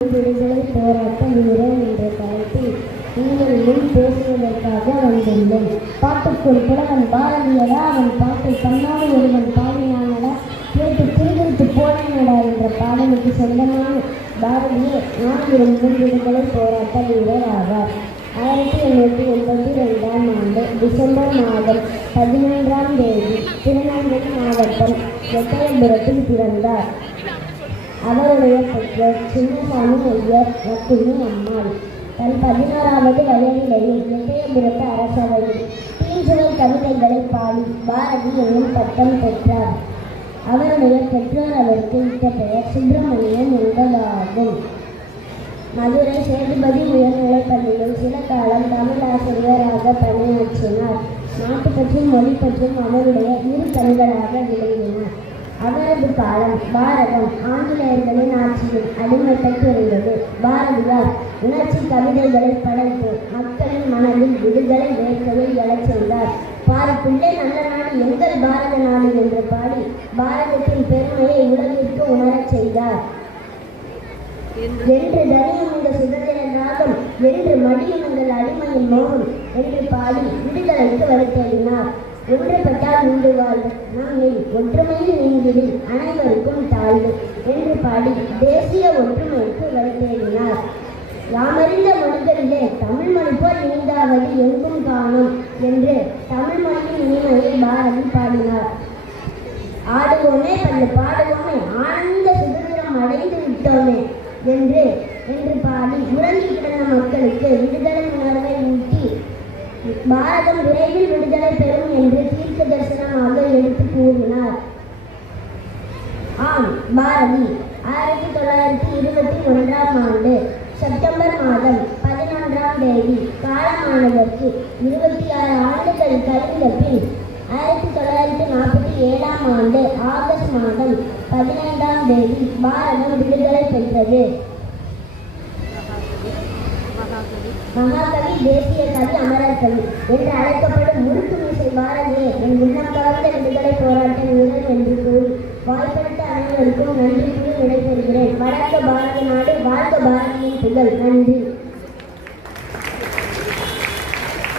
விடுதலை போராட்ட வீரர் என்ற தலைப்பில் உங்கள் முன் பேசுவதற்காக வந்துள்ளேன். பாட்டுக்குள் புலவன் பாரதியடா, அவன் பாட்டை தன்னோடு ஒருவன் பாடினானடா, கேட்டு திருவிழித்து போனேனடா என்ற பாடலுக்கு சொந்தமான பாரதியே நான்கிலும் விடுதலை போராட்ட வீரர் ஆவார். 1882ஆம் ஆண்டு டிசம்பர் மாதம் 11ஆம் தேதி திருநெல்வேலி மாவட்டம் எட்டயபுரத்தில் பிறந்தார். அவருடைய பெற்றோர் சின்னசாமி ஐயர், லட்சுமி அம்மாள். தன் 16வது வயதிலேயே எட்டயபுரத்து அரசவையில் தீஞ்சுவை கவிதைகளை பாடி பாரதி என்னும் பட்டம் பெற்றார். அவருடைய பெற்றோர் அவருக்கு இட்ட பெயர் சுப்பிரமணியன் என்பதாகும். மதுரை சேதுபதி உயர்நிலைப் பள்ளியில் சில காலம் தமிழாசிரியராக பணியாற்றினார். நாட்டு பற்றும் மொழி பற்றும் அவருடைய இரு கண்களாக விளங்கினார். அவரது காலம் பாரதம் ஆங்கிலேயர்களின் ஆட்சியில் அடிமைப்பட்டு இருந்தது. பாரதியார் உணர்ச்சி கவிதைகளை படைத்து மக்களின் மனதில் விடுதலை வேட்கையை எழச் செய்தார். பாருக்குள்ளே நல்ல நாடு எங்கள் பாரத நாடு என்று பாடி பாரதத்தின் பெருமையை உலகிற்கு உணரச் செய்தார். என்று தனியும் இந்த சுதந்திர ராகம், என்று மடியும் எங்கள் அடிமையின் மோகம் என்று பாடி விடுதலைக்கு வழித்தேடினார். ஒன்றுபட்டால் உண்டு வாழ்வு, நம்மில் ஒற்றுமையில் நீங்கிடில் அனைவருக்கும் தாழ்வு என்று பாடி தேசிய ஒற்றுமைக்கு வழித்தேடினார். யாமறிந்த மொழிகளிலே தமிழ் மொழி போல் இனிதாவது எங்கும் காணும் என்று தமிழ் மொழியின் இனிமையை பாரதி பாடினார். ஆடுவோமே பல்லு பாடுவோமே, ஆனந்த சுதந்திரம் அடைந்து விட்டோமே என்று பாடி உறங்கி கிடந்த மக்களுக்கு விடுதலை உணர்வை ஊட்டி பாரதம் விரைவில் விடுதலை பெறும் என்று தீர்க்க தரிசனமாக எடுத்து கூறினார். ஆம், பாரதி 1921ஆம் ஆண்டு செப்டம்பர் மாதம் 11ஆம் தேதி காலமானதற்கு 26 ஆண்டுகள் கழிந்த பின் 1947ஆம் ஆண்டு ஆகஸ்ட் மாதம் 15ஆம் தேதி பாரதம் விடுதலை பெற்றது. மகாகவி, தேசிய கவி, அமரர் கவி என்று அழைக்கப்படும் முறுக்கு மீசை பாரதியே என் உள்ளம் கவர்ந்த விடுதலை போராட்ட வீரர் என்று கூறி வாய்ப்பளித்த அனைவருக்கும் நன்றி கூறி விடைபெறுகிறேன். வளர்க்க பாரத நாடு, வாழ்க பாரதியின் புகழ். நன்றி.